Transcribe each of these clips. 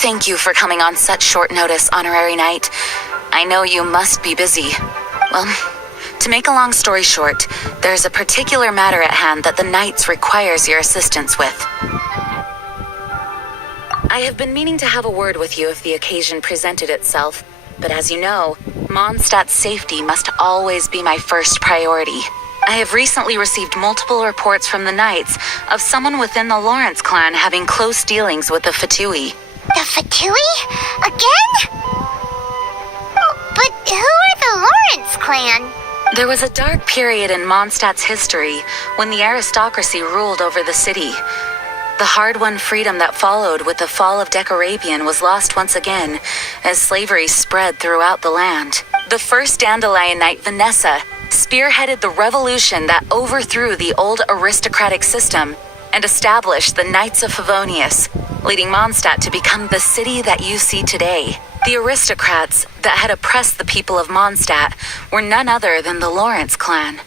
Thank you for coming on such short notice, Honorary Knight. I know you must be busy. Well, to make a long story short, there's a particular matter at hand that the Knights requires your assistance with. I have been meaning to have a word with you if the occasion presented itself, but as you know, Mondstadt's safety must always be my first priority. I have recently received multiple reports from the Knights of someone within the Lawrence clan having close dealings with the Fatui. The Fatui? Again? But who are the Lawrence clan? There was a dark period in Mondstadt's history when the aristocracy ruled over the city. The hard-won freedom that followed with the fall of Decorabian was lost once again as slavery spread throughout the land. The first Dandelion Knight, Vanessa, spearheaded the revolution that overthrew the old aristocratic system and established the Knights of Favonius, leading Mondstadt to become the city that you see today. The aristocrats that had oppressed the people of Mondstadt were none other than the Lawrence clan.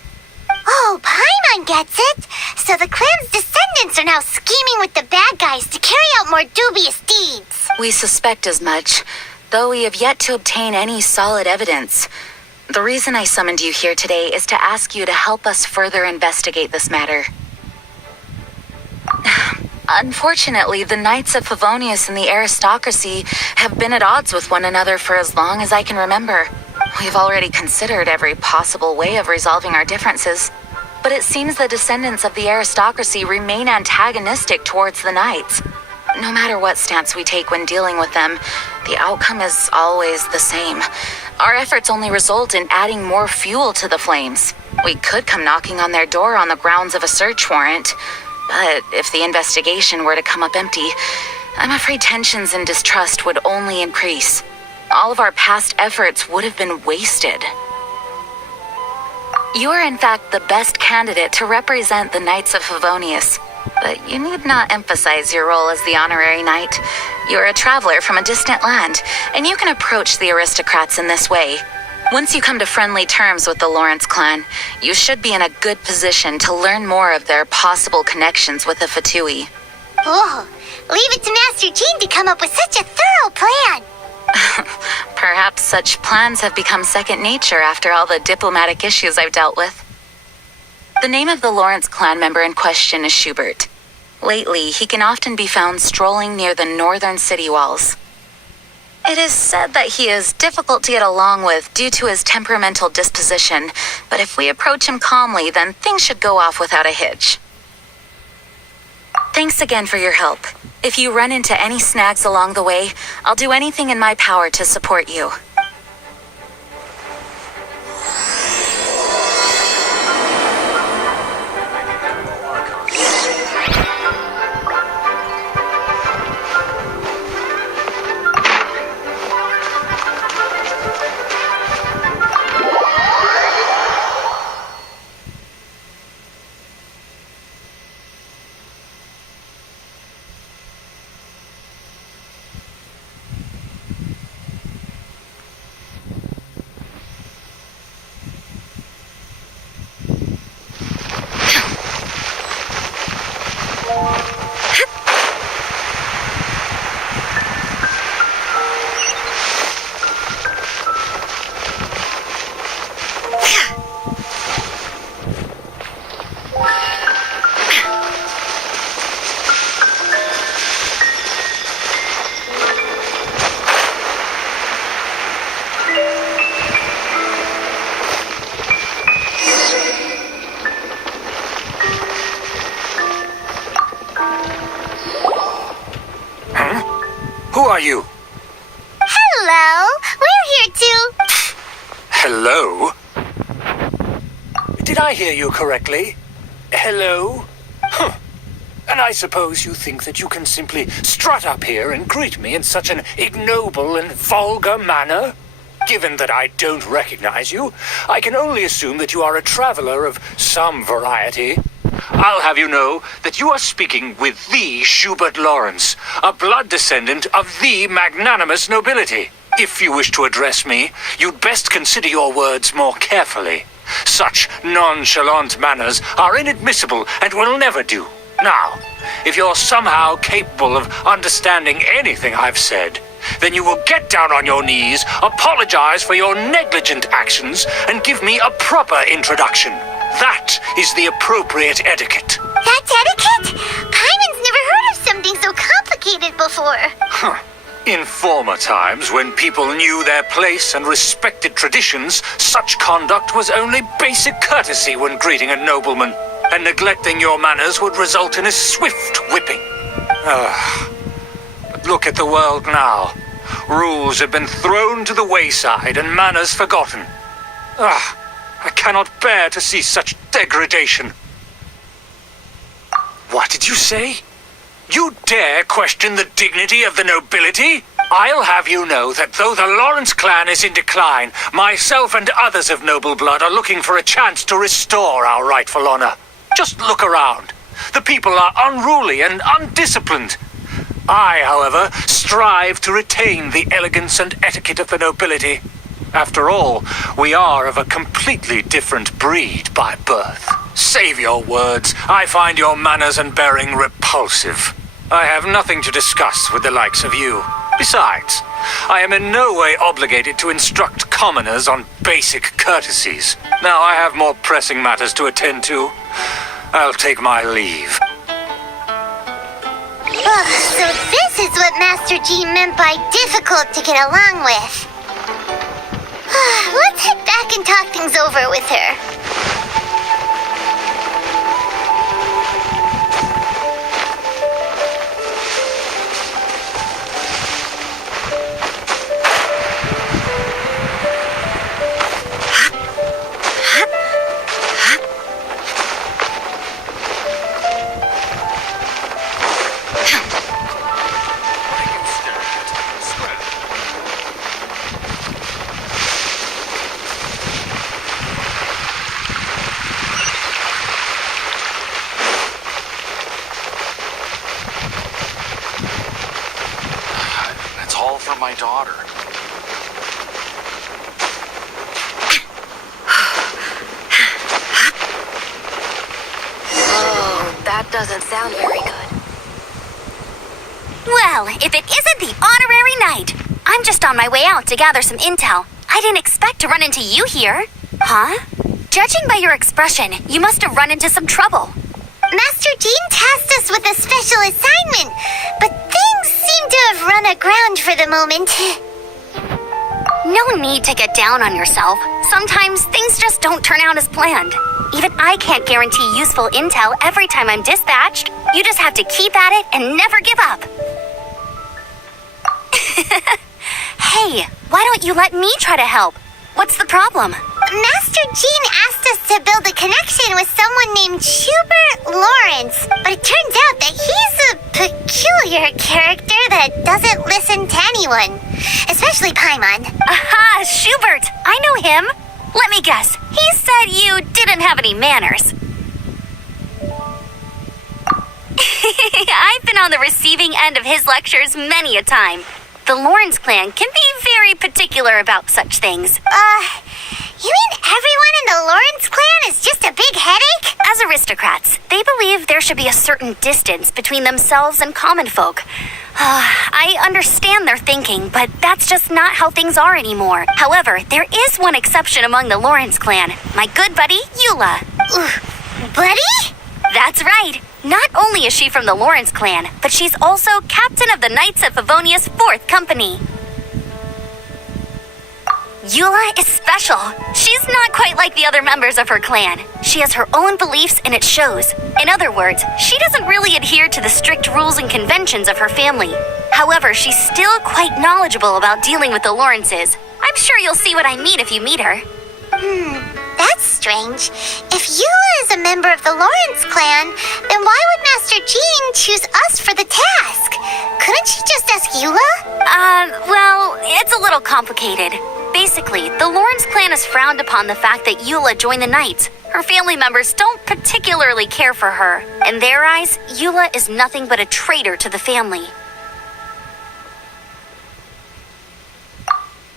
Oh, Paimon gets it! So the clan's descendants are now scheming with the bad guys to carry out more dubious deeds. We suspect as much, though we have yet to obtain any solid evidence. The reason I summoned you here today is to ask you to help us further investigate this matter. Unfortunately, the Knights of Favonius and the aristocracy have been at odds with one another for as long as I can remember. We've already considered every possible way of resolving our differences, but it seems the descendants of the aristocracy remain antagonistic towards the Knights. No matter what stance we take when dealing with them, the outcome is always the same. Our efforts only result in adding more fuel to the flames. We could come knocking on their door on the grounds of a search warrant, but if the investigation were to come up empty, I'm afraid tensions and distrust would only increase. All of our past efforts would have been wasted. You are in fact the best candidate to represent the Knights of Favonius, but you need not emphasize your role as the Honorary Knight. You're a traveler from a distant land, and you can approach the aristocrats in this way. Once you come to friendly terms with the Lawrence clan, you should be in a good position to learn more of their possible connections with the Fatui. Oh, leave it to Master Jean to come up with such a thorough plan. Perhaps such plans have become second nature after all the diplomatic issues I've dealt with. The name of the Lawrence clan member in question is Schubert. Lately, he can often be found strolling near the northern city walls. It is said that he is difficult to get along with due to his temperamental disposition, but if we approach him calmly, then things should go off without a hitch. Thanks again for your help. If you run into any snags along the way, I'll do anything in my power to support you. are you? Hello, we're here too. Hello? Did I hear you correctly? Hello? Huh. And I suppose you think that you can simply strut up here and greet me in such an ignoble and vulgar manner? Given that I don't recognize you, I can only assume that you are a traveler of some variety. I'll have you know that you are speaking with the Schubert Lawrence, a blood descendant of the magnanimous nobility. If you wish to address me, you'd best consider your words more carefully. Such nonchalant manners are inadmissible and will never do. Now, if you're somehow capable of understanding anything I've said, then you will get down on your knees, apologize for your negligent actions, and give me a proper introduction. That is the appropriate etiquette. That's etiquette? Paimon's never heard of something so complicated before. In former times, when people knew their place and respected traditions, such conduct was only basic courtesy when greeting a nobleman, and neglecting your manners would result in a swift whipping. But look at the world now. Rules have been thrown to the wayside and manners forgotten. I cannot bear to see such degradation. What did you say? You dare question the dignity of the nobility? I'll have you know that though the Lawrence clan is in decline, myself and others of noble blood are looking for a chance to restore our rightful honor. Just look around. The people are unruly and undisciplined. I, however, strive to retain the elegance and etiquette of the nobility. After all, we are of a completely different breed by birth. Save your words. I find your manners and bearing repulsive. I have nothing to discuss with the likes of you. Besides, I am in no way obligated to instruct commoners on basic courtesies. Now I have more pressing matters to attend to. I'll take my leave. So this is what Master G meant by difficult to get along with. Let's head back and talk things over with her. My daughter. Oh, that doesn't sound very good. Well, if it isn't the honorary knight. I'm just on my way out to gather some intel. I didn't expect to run into you here. Huh? Judging by your expression, you must have run into some trouble. Master Jean tasked us with a special assignment, but things seem to have run aground for the moment. No need to get down on yourself. Sometimes things just don't turn out as planned. Even I can't guarantee useful intel every time I'm dispatched. You just have to keep at it and never give up. Hey, why don't you let me try to help? What's the problem? Master Jean asked us to build a connection with someone named Schubert Lawrence, but it turns out that he's a peculiar character that doesn't listen to anyone, especially Paimon. Aha, Schubert! I know him. Let me guess. He said you didn't have any manners. I've been on the receiving end of his lectures many a time. The Lawrence clan can be very particular about such things. You mean everyone in the Lawrence clan is just a big headache? As aristocrats, they believe there should be a certain distance between themselves and common folk. I understand their thinking, but that's just not how things are anymore. However, there is one exception among the Lawrence clan. My good buddy, Eula. Buddy? That's right. Not only is she from the Lawrence clan, but she's also captain of the Knights of Favonia's 4th Company. Eula is special. She's not quite like the other members of her clan. She has her own beliefs and it shows. In other words, she doesn't really adhere to the strict rules and conventions of her family. However, she's still quite knowledgeable about dealing with the Lawrences. I'm sure you'll see what I mean if you meet her. That's strange. If Eula is a member of the Lawrence clan, then why would Master Jean choose us for the task? Couldn't she just ask Eula? Well, it's a little complicated. Basically, the Lawrence clan has frowned upon the fact that Eula joined the Knights. Her family members don't particularly care for her. In their eyes, Eula is nothing but a traitor to the family.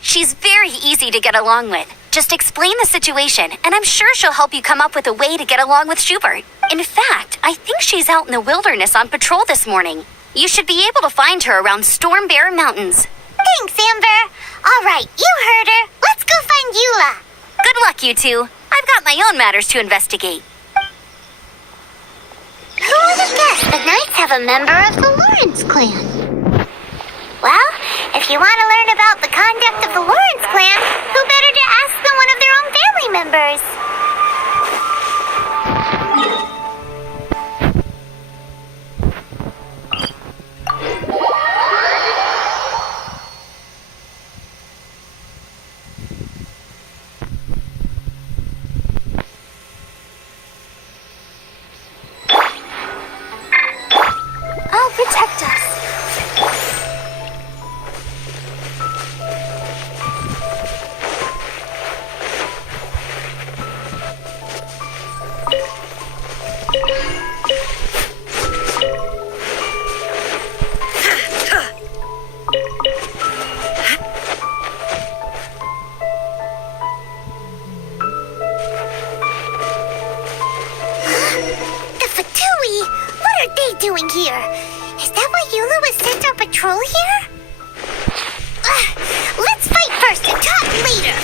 She's very easy to get along with. Just explain the situation, and I'm sure she'll help you come up with a way to get along with Schubert. In fact, I think she's out in the wilderness on patrol this morning. You should be able to find her around Storm Bear Mountains. Thanks, Amber. All right, you heard her. Let's go find Eula. Good luck, you two. I've got my own matters to investigate. Who would have guessed the Knights have a member of the Lawrence clan? Well, if you want to learn about the conduct of the Lawrence clan, who better to ask than one of their own family members? I'll protect us. The Fatui! What are they doing here? Is that why Eula was sent on patrol here? Let's fight first and talk later.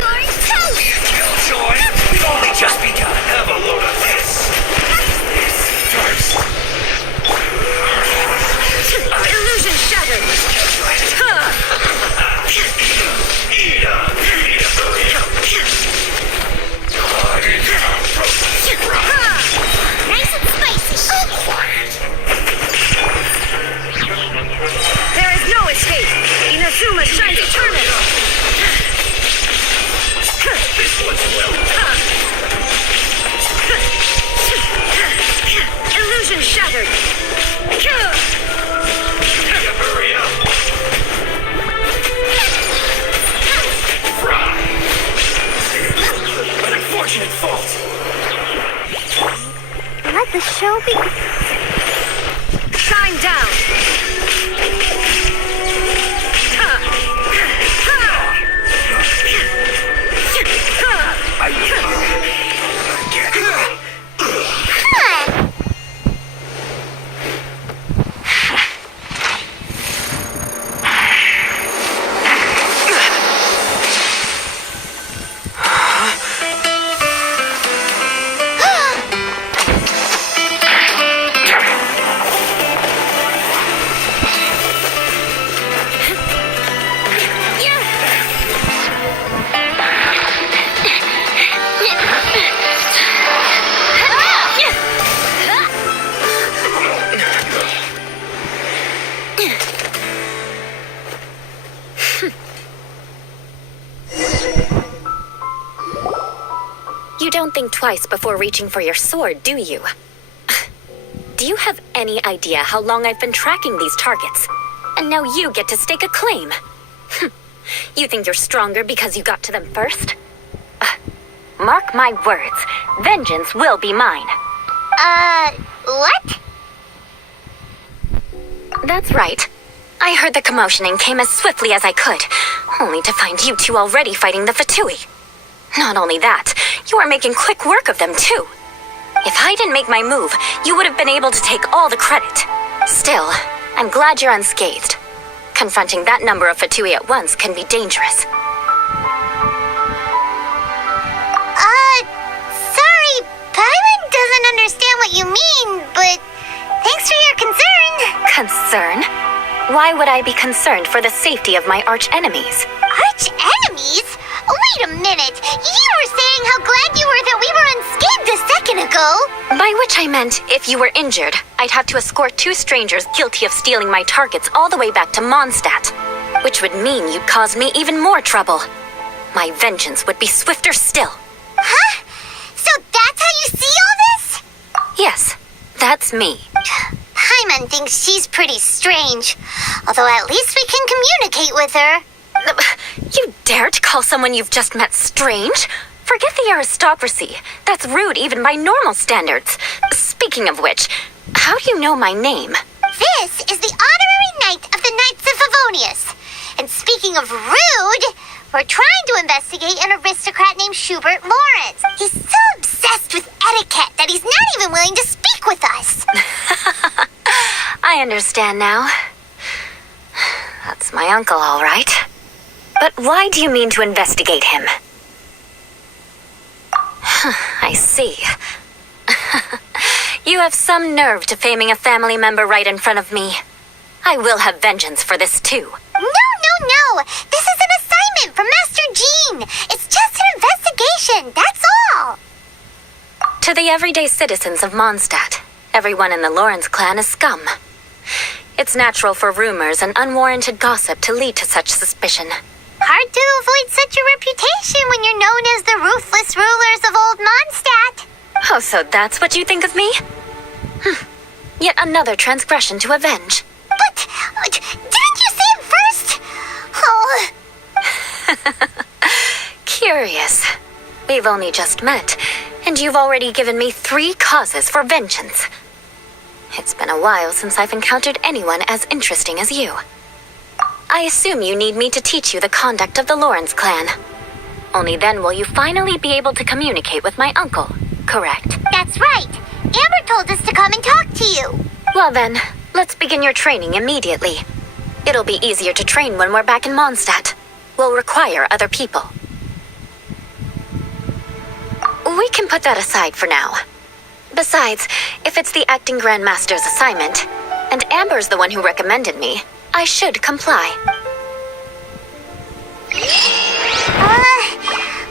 You're toast! Killjoy, we've only just begun. Have a load of this. Illusion shattered! Nice and spicy! There is no escape. Inazuma shines eternal. This one's well. Illusion shattered. Hurry up. Fry. An unfortunate fault. Let the show begin. Shine down. You don't think twice before reaching for your sword, do you? Do you have any idea how long I've been tracking these targets? And now you get to stake a claim. You think you're stronger because you got to them first? Mark my words, vengeance will be mine. What? That's right. I heard the commotion and came as swiftly as I could, only to find you two already fighting the Fatui. Not only that, you are making quick work of them too. If I didn't make my move, you would have been able to take all the credit. Still, I'm glad you're unscathed. Confronting that number of Fatui at once can be dangerous. Sorry, Paimon doesn't understand what you mean, but thanks for your concern. Concern? Why would I be concerned for the safety of my arch-enemies? Arch-enemies? Wait a minute. You were saying how glad you were that we were unscathed a second ago. By which I meant, if you were injured, I'd have to escort 2 strangers guilty of stealing my targets all the way back to Mondstadt. Which would mean you'd cause me even more trouble. My vengeance would be swifter still. Huh? So that's how you see all this? Yes, that's me. Paimon thinks she's pretty strange. Although at least we can communicate with her. You dare to call someone you've just met strange? Forget the aristocracy. That's rude even by normal standards. Speaking of which, how do you know my name? This is the honorary knight of the Knights of Favonius. And speaking of rude, we're trying to investigate an aristocrat named Schubert Lawrence. He's so obsessed with etiquette that he's not even willing to speak with us. I understand now. That's my uncle, all right. But why do you mean to investigate him? I see. You have some nerve to faming a family member right in front of me. I will have vengeance for this too. No. This is an assignment from Master Jean. It's just an investigation, that's all. To the everyday citizens of Mondstadt, everyone in the Lawrence clan is scum. It's natural for rumors and unwarranted gossip to lead to such suspicion. Hard to avoid such a reputation when you're known as the ruthless rulers of old Mondstadt. Oh, so that's what you think of me? Yet another transgression to avenge. But, didn't you say it first? Oh. Curious. We've only just met, and you've already given me 3 causes for vengeance. It's been a while since I've encountered anyone as interesting as you. I assume you need me to teach you the conduct of the Lawrence clan. Only then will you finally be able to communicate with my uncle, correct? That's right. Amber told us to come and talk to you. Well then, let's begin your training immediately. It'll be easier to train when we're back in Mondstadt. We'll require other people. We can put that aside for now. Besides, if it's the acting Grandmaster's assignment, and Amber's the one who recommended me, I should comply.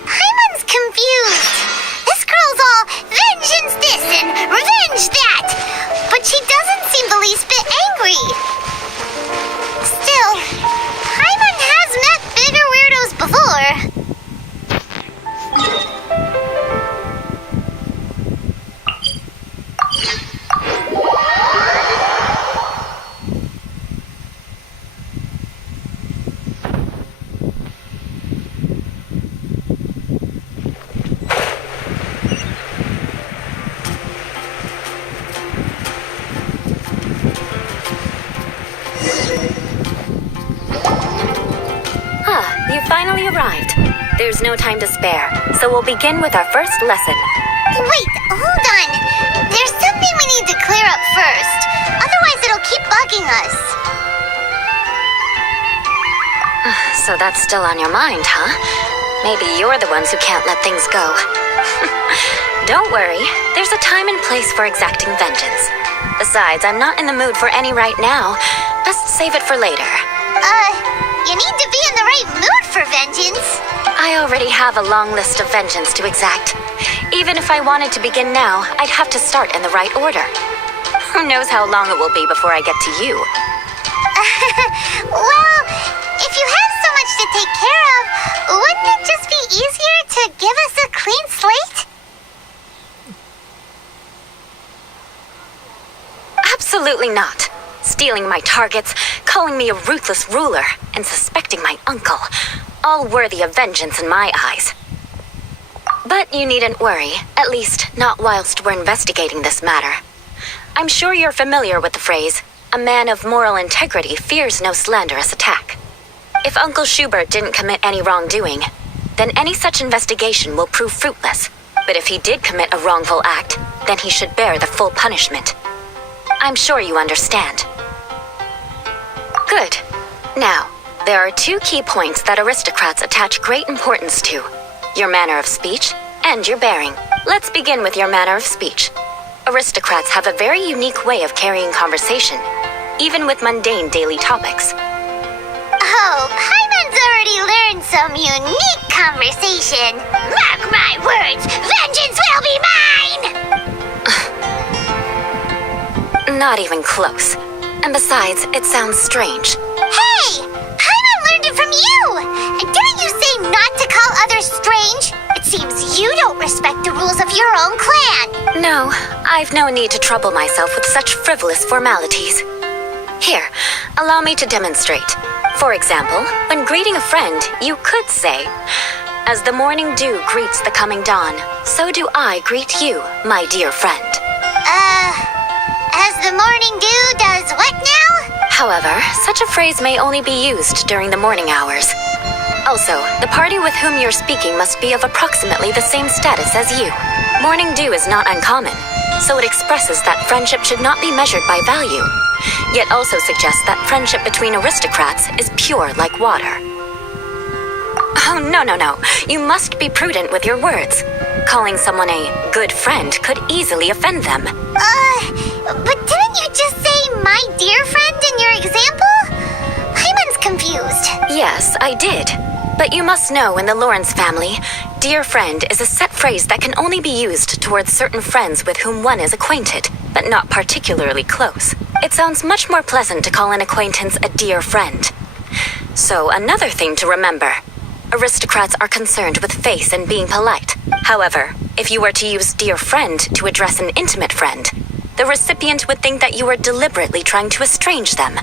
Paimon's confused. This girl's all vengeance this and revenge that. But she doesn't seem the least bit angry. Still, Paimon has met bigger weirdos before. You finally arrived. There's no time to spare, so we'll begin with our first lesson. Wait, hold on. There's something we need to clear up first. Otherwise, it'll keep bugging us. So that's still on your mind, huh? Maybe you're the ones who can't let things go. Don't worry, there's a time and place for exacting vengeance. Besides, I'm not in the mood for any right now. Best save it for later. You need to be in the right mood for vengeance. I already have a long list of vengeance to exact. Even if I wanted to begin now, I'd have to start in the right order. Who knows how long it will be before I get to you? Well, if you have so much to take care of, wouldn't it just be easier to give us a clean slate? Absolutely not. Stealing my targets, calling me a ruthless ruler, and suspecting my uncle. All worthy of vengeance in my eyes. But you needn't worry, at least not whilst we're investigating this matter. I'm sure you're familiar with the phrase, a man of moral integrity fears no slanderous attack. If Uncle Schubert didn't commit any wrongdoing, then any such investigation will prove fruitless. But if he did commit a wrongful act, then he should bear the full punishment. I'm sure you understand. Good. Now, there are 2 key points that aristocrats attach great importance to. Your manner of speech and your bearing. Let's begin with your manner of speech. Aristocrats have a very unique way of carrying conversation. even with mundane daily topics. Oh, Paimon's already learned some unique conversation. Mark my words, vengeance will be mine! Not even close. And besides, it sounds strange. Hey! Paimon learned it from you! And didn't you say not to call others strange? It seems you don't respect the rules of your own clan. No, I've no need to trouble myself with such frivolous formalities. Here, allow me to demonstrate. For example, when greeting a friend, you could say, "As the morning dew greets the coming dawn, so do I greet you, my dear friend." As the morning dew does what now? However, such a phrase may only be used during the morning hours. Also, the party with whom you're speaking must be of approximately the same status as you. Morning dew is not uncommon, so it expresses that friendship should not be measured by value, yet also suggests that friendship between aristocrats is pure like water. Oh, no. You must be prudent with your words. Calling someone a good friend could easily offend them. But didn't you just say my dear friend in your example? Paimon's confused. Yes, I did. But you must know in the Lawrence family, dear friend is a set phrase that can only be used towards certain friends with whom one is acquainted, but not particularly close. It sounds much more pleasant to call an acquaintance a dear friend. So another thing to remember. Aristocrats are concerned with face and being polite. However, if you were to use dear friend to address an intimate friend, the recipient would think that you were deliberately trying to estrange them.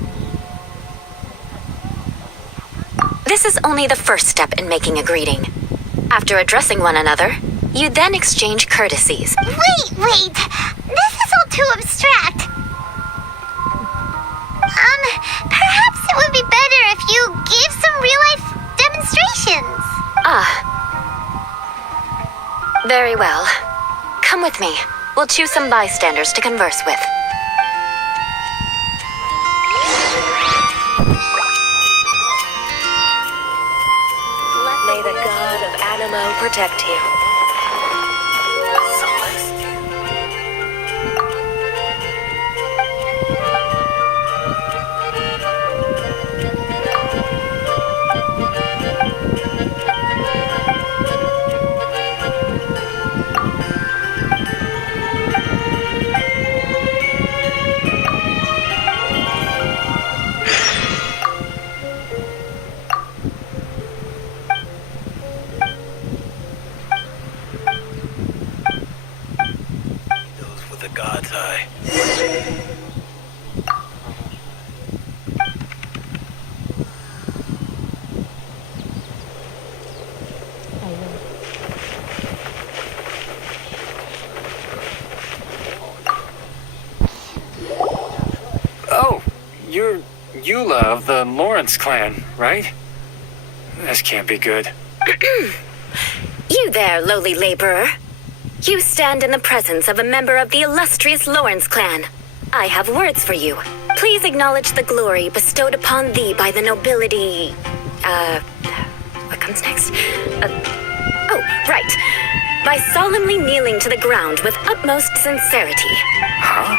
This is only the first step in making a greeting. After addressing one another, you then exchange courtesies. Wait. This is all too abstract. Perhaps it would be better if you gave some real-life demonstrations. Very well. Come with me. We'll choose some bystanders to converse with. May the god of Animo protect you. With the god's eye. Oh, you're Eula of the Lawrence clan, right? This can't be good. You there, lowly laborer. You stand in the presence of a member of the illustrious Lawrence clan. I have words for you. Please acknowledge the glory bestowed upon thee by the nobility... what comes next? Oh, right. By solemnly kneeling to the ground with utmost sincerity. Huh?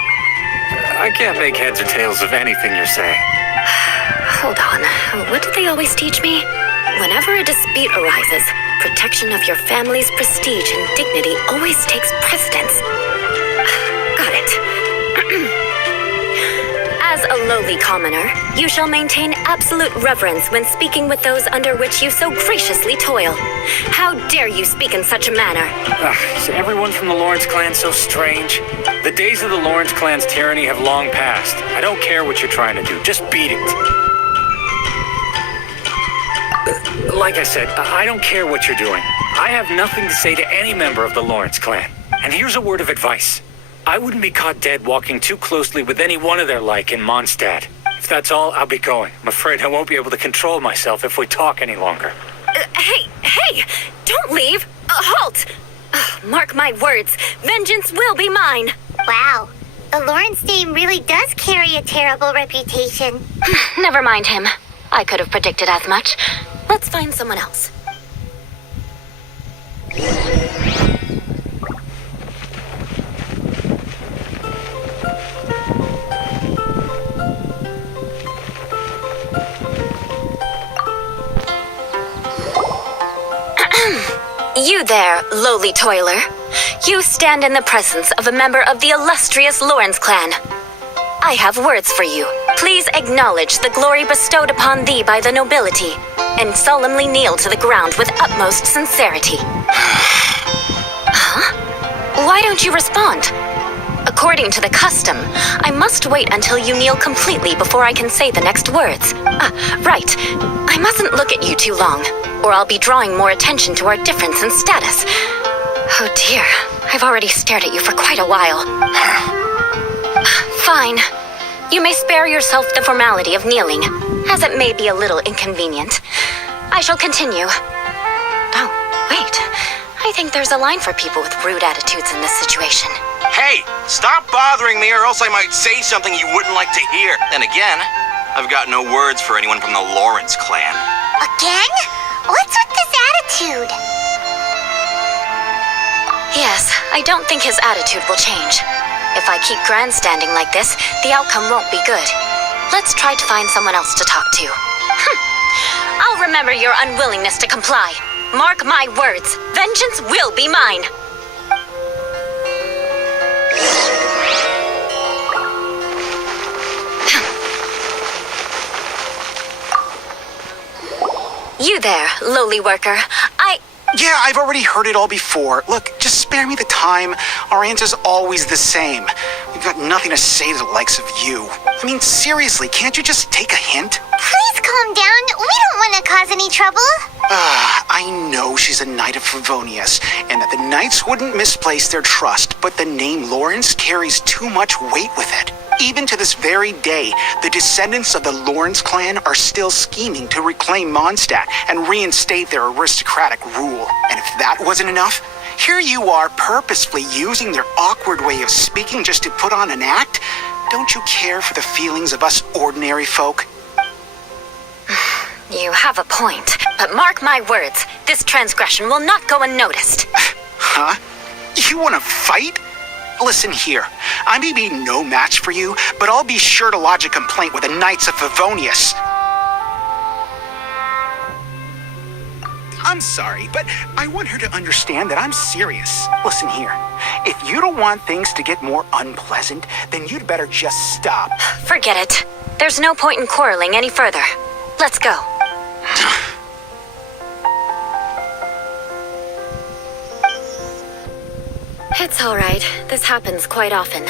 I can't make heads or tails of anything you're saying. Hold on. What did they always teach me? Whenever a dispute arises, protection of your family's prestige and dignity always takes precedence. Got it. As a lowly commoner, you shall maintain absolute reverence when speaking with those under which you so graciously toil. How dare you speak in such a manner? Is everyone from the Lawrence clan so strange? The days of the Lawrence clan's tyranny have long passed. I don't care what you're trying to do, just beat it. Like I said, I don't care what you're doing. I have nothing to say to any member of the Lawrence clan. And here's a word of advice. I wouldn't be caught dead walking too closely with any one of their like in Mondstadt. If that's all, I'll be going. I'm afraid I won't be able to control myself if we talk any longer. Hey! Don't leave! Halt! Mark my words, vengeance will be mine! Wow, the Lawrence name really does carry a terrible reputation. Never mind him. I could have predicted as much. Let's find someone else. You there, lowly toiler. You stand in the presence of a member of the illustrious Lawrence clan. I have words for you. Please acknowledge the glory bestowed upon thee by the nobility, and solemnly kneel to the ground with utmost sincerity. Huh? Why don't you respond? According to the custom, I must wait until you kneel completely before I can say the next words. Right. I mustn't look at you too long, or I'll be drawing more attention to our difference in status. Oh dear, I've already stared at you for quite a while. Fine. You may spare yourself the formality of kneeling, as it may be a little inconvenient. I shall continue. Oh, wait. I think there's a line for people with rude attitudes in this situation. Hey, stop bothering me or else I might say something you wouldn't like to hear. And again, I've got no words for anyone from the Lawrence clan. Again? What's with this attitude? Yes, I don't think his attitude will change. If I keep grandstanding like this, the outcome won't be good. Let's try to find someone else to talk to. I'll remember your unwillingness to comply. Mark my words, vengeance will be mine. You there, lowly worker. Yeah, I've already heard it all before. Look, just spare me the time. Our answer's always the same. We've got nothing to say to the likes of you. I mean, seriously, can't you just take a hint? Please calm down. We don't want to cause any trouble. I know she's a knight of Favonius, and that the knights wouldn't misplace their trust, but the name Lawrence carries too much weight with it. Even to this very day, the descendants of the Lawrence clan are still scheming to reclaim Mondstadt and reinstate their aristocratic rule. And if that wasn't enough, here you are purposefully using their awkward way of speaking just to put on an act? Don't you care for the feelings of us ordinary folk? You have a point, but mark my words, this transgression will not go unnoticed. Huh? You want to fight? Listen here, I may be no match for you, but I'll be sure to lodge a complaint with the Knights of Favonius. I'm sorry, but I want her to understand that I'm serious. Listen here, if you don't want things to get more unpleasant, then you'd better just stop. Forget it. There's no point in quarreling any further. Let's go. It's all right. This happens quite often.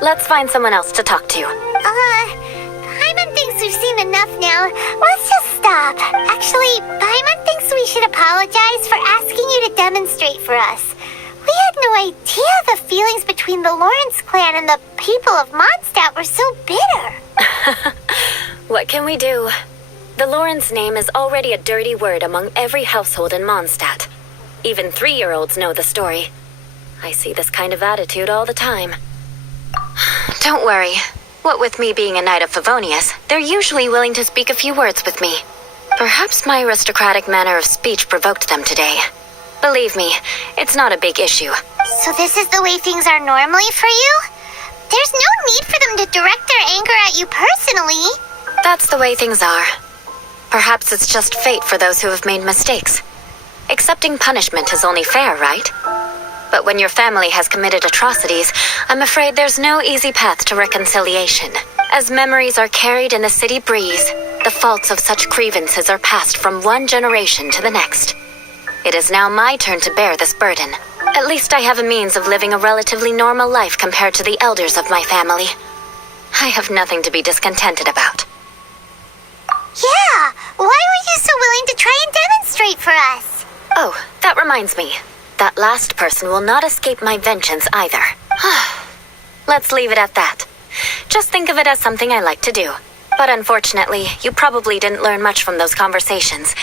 Let's find someone else to talk to. Paimon thinks we've seen enough now. Let's just stop. Actually, Paimon thinks we should apologize for asking you to demonstrate for us. We had no idea the feelings between the Lawrence clan and the people of Mondstadt were so bitter. What can we do? The Lawrence name is already a dirty word among every household in Mondstadt. Even 3-year-olds know the story. I see this kind of attitude all the time. Don't worry. What with me being a knight of Favonius, they're usually willing to speak a few words with me. Perhaps my aristocratic manner of speech provoked them today. Believe me, it's not a big issue. So this is the way things are normally for you? There's no need for them to direct their anger at you personally. That's the way things are. Perhaps it's just fate for those who have made mistakes. Accepting punishment is only fair, right? But when your family has committed atrocities, I'm afraid there's no easy path to reconciliation. As memories are carried in the city breeze, the faults of such grievances are passed from one generation to the next. It is now my turn to bear this burden. At least I have a means of living a relatively normal life compared to the elders of my family. I have nothing to be discontented about. Yeah, why were you so willing to try and demonstrate for us? Oh, that reminds me. That last person will not escape my vengeance either. Let's leave it at that. Just think of it as something I like to do. But unfortunately, you probably didn't learn much from those conversations.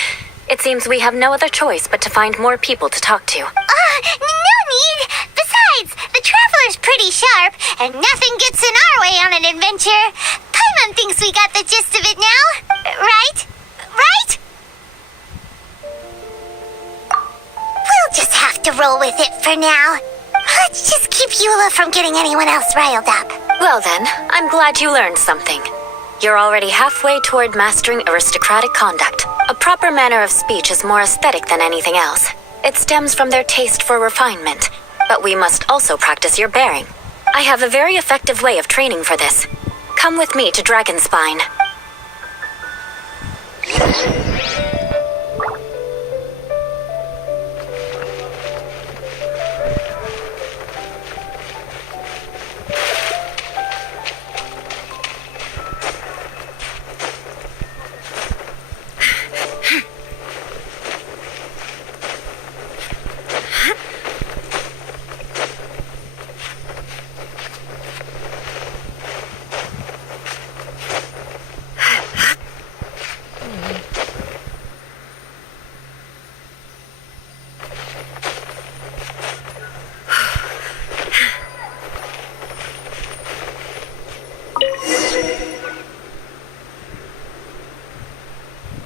It seems we have no other choice but to find more people to talk to. No need! Besides, the Traveler's pretty sharp, and nothing gets in our way on an adventure. Paimon thinks we got the gist of it now. Right? Right? We'll just have to roll with it for now. Let's just keep Eula from getting anyone else riled up. Well then, I'm glad you learned something. You're already halfway toward mastering aristocratic conduct. A proper manner of speech is more aesthetic than anything else. It stems from their taste for refinement, but we must also practice your bearing. I have a very effective way of training for this. Come with me to Dragonspine.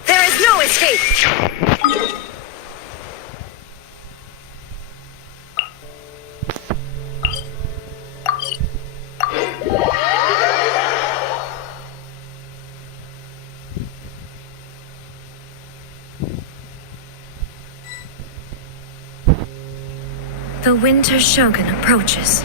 There is no escape! The Winter Shogun approaches.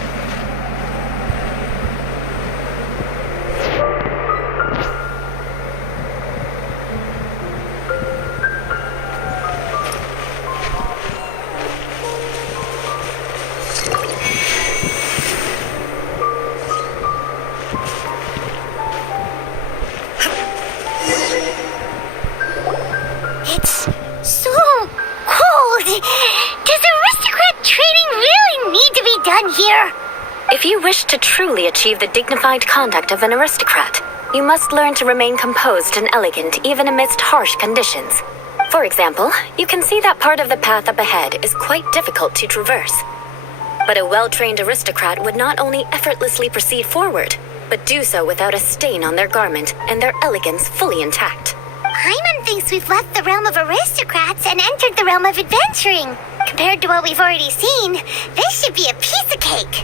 It's so cold. Does aristocrat training really need to be done here? If you wish to truly achieve the dignified conduct of an aristocrat, you must learn to remain composed and elegant even amidst harsh conditions. For example, you can see that part of the path up ahead is quite difficult to traverse. But a well-trained aristocrat would not only effortlessly proceed forward, but do so without a stain on their garment and their elegance fully intact. Paimon thinks we've left the realm of aristocrats and entered the realm of adventuring. Compared to what we've already seen, this should be a piece of cake.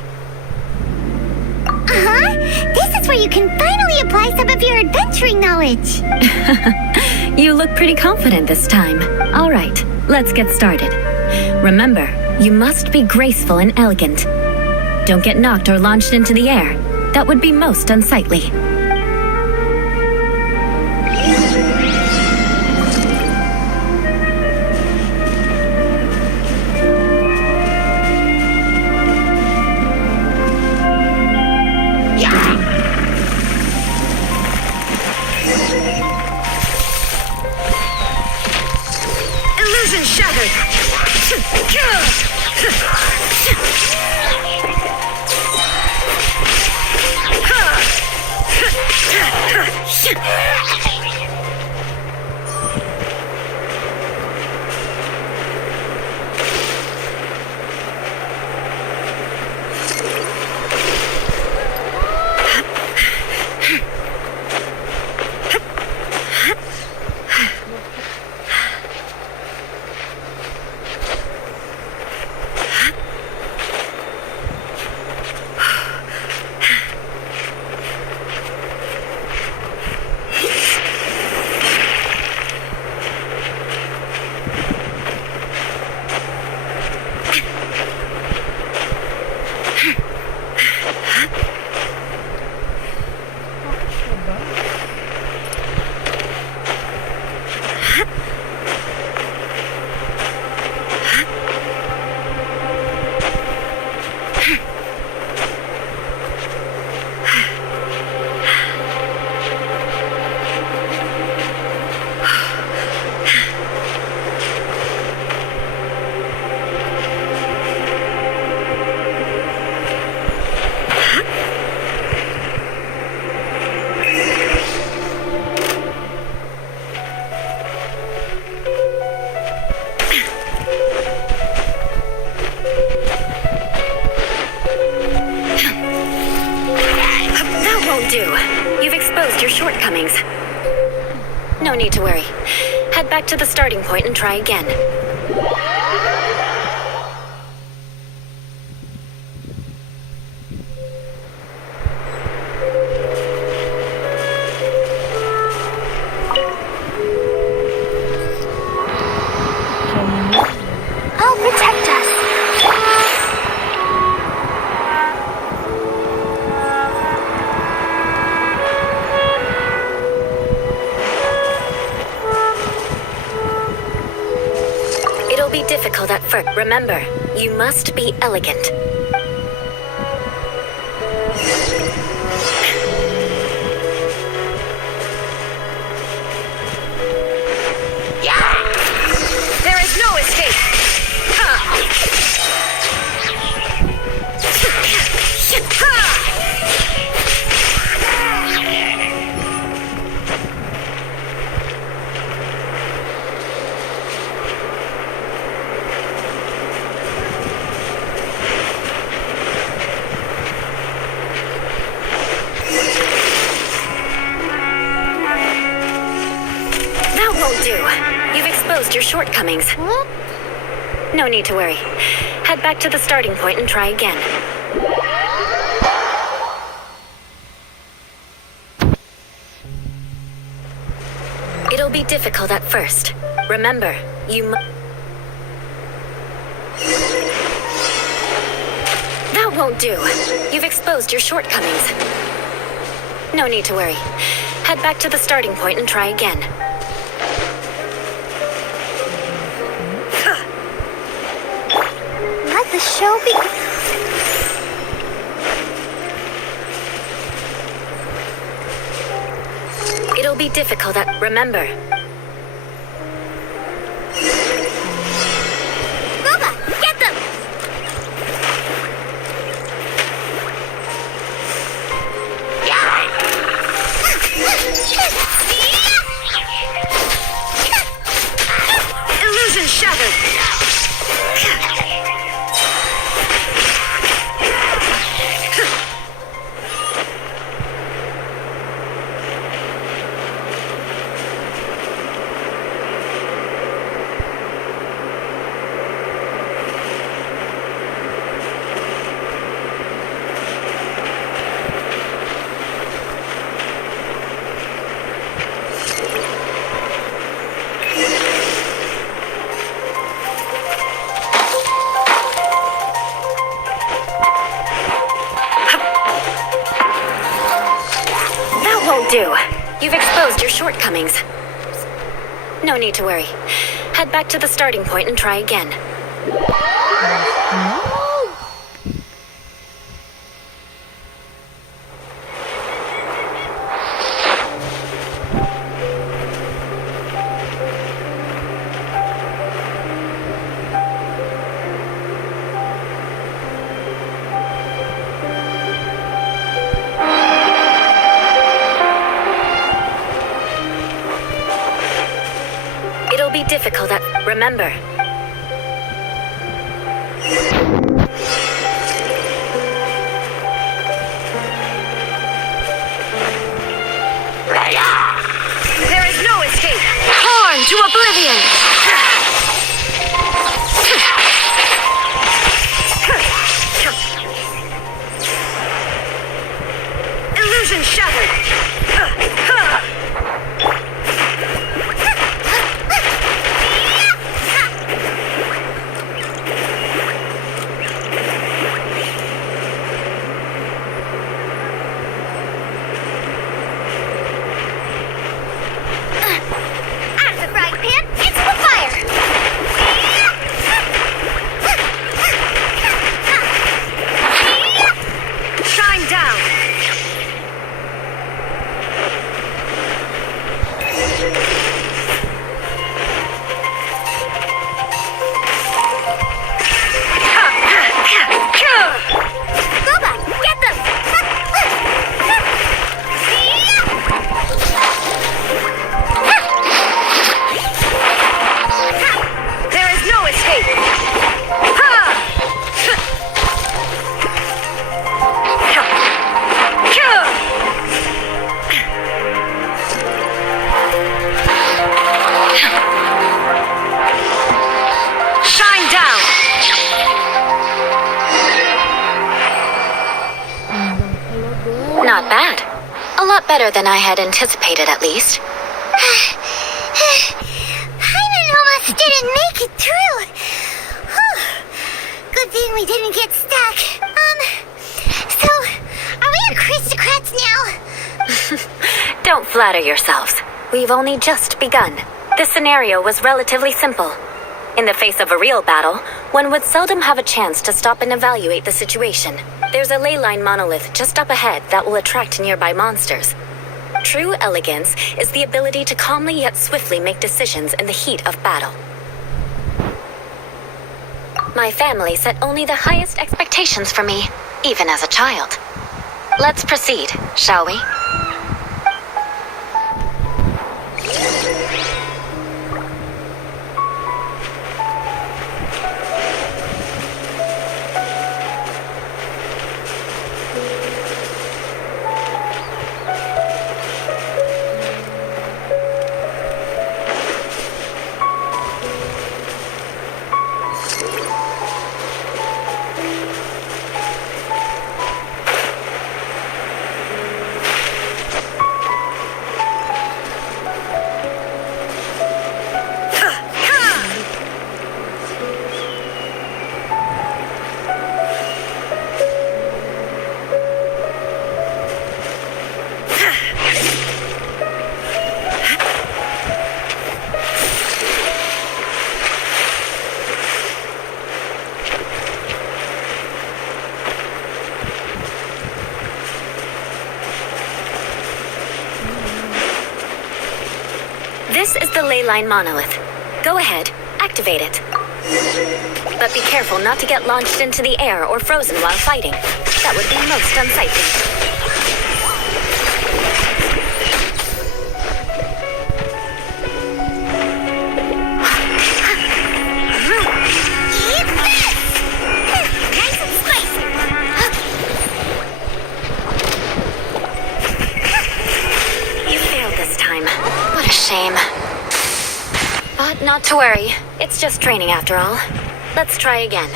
This is where you can finally apply some of your adventuring knowledge. You look pretty confident this time. All right, let's get started. Remember, you must be graceful and elegant. Don't get knocked or launched into the air. That would be most unsightly. Illusion shattered! shortcomings. No need to worry. Head back to the starting point and try again. Oh, Remember, you must be elegant. There is no escape! That won't do. You've exposed your shortcomings. No need to worry. Head back to the starting point and try again. It'll be difficult at first. Remember, That won't do. You've exposed your shortcomings. No need to worry. Head back to the starting point and try again. Let the show begin. It'll be difficult remember. Boba, get them! Illusion shattered! Do. You've exposed your shortcomings. No need to worry. Head back to the starting point and try again. It'll be difficult remember. There is no escape! Torn to oblivion! Illusion shattered! Not bad. A lot better than I had anticipated, at least. Paimon almost didn't make it through. Good thing we didn't get stuck. So, are we aristocrats now? Don't flatter yourselves. We've only just begun. This scenario was relatively simple. In the face of a real battle, one would seldom have a chance to stop and evaluate the situation. There's a ley line monolith just up ahead that will attract nearby monsters. True elegance is the ability to calmly yet swiftly make decisions in the heat of battle. My family set only the highest expectations for me, even as a child. Let's proceed, shall we? This is the ley line monolith. Go ahead, activate it. But be careful not to get launched into the air or frozen while fighting. That would be most unsightly. Shame. But not to worry. It's just training after all. Let's try again.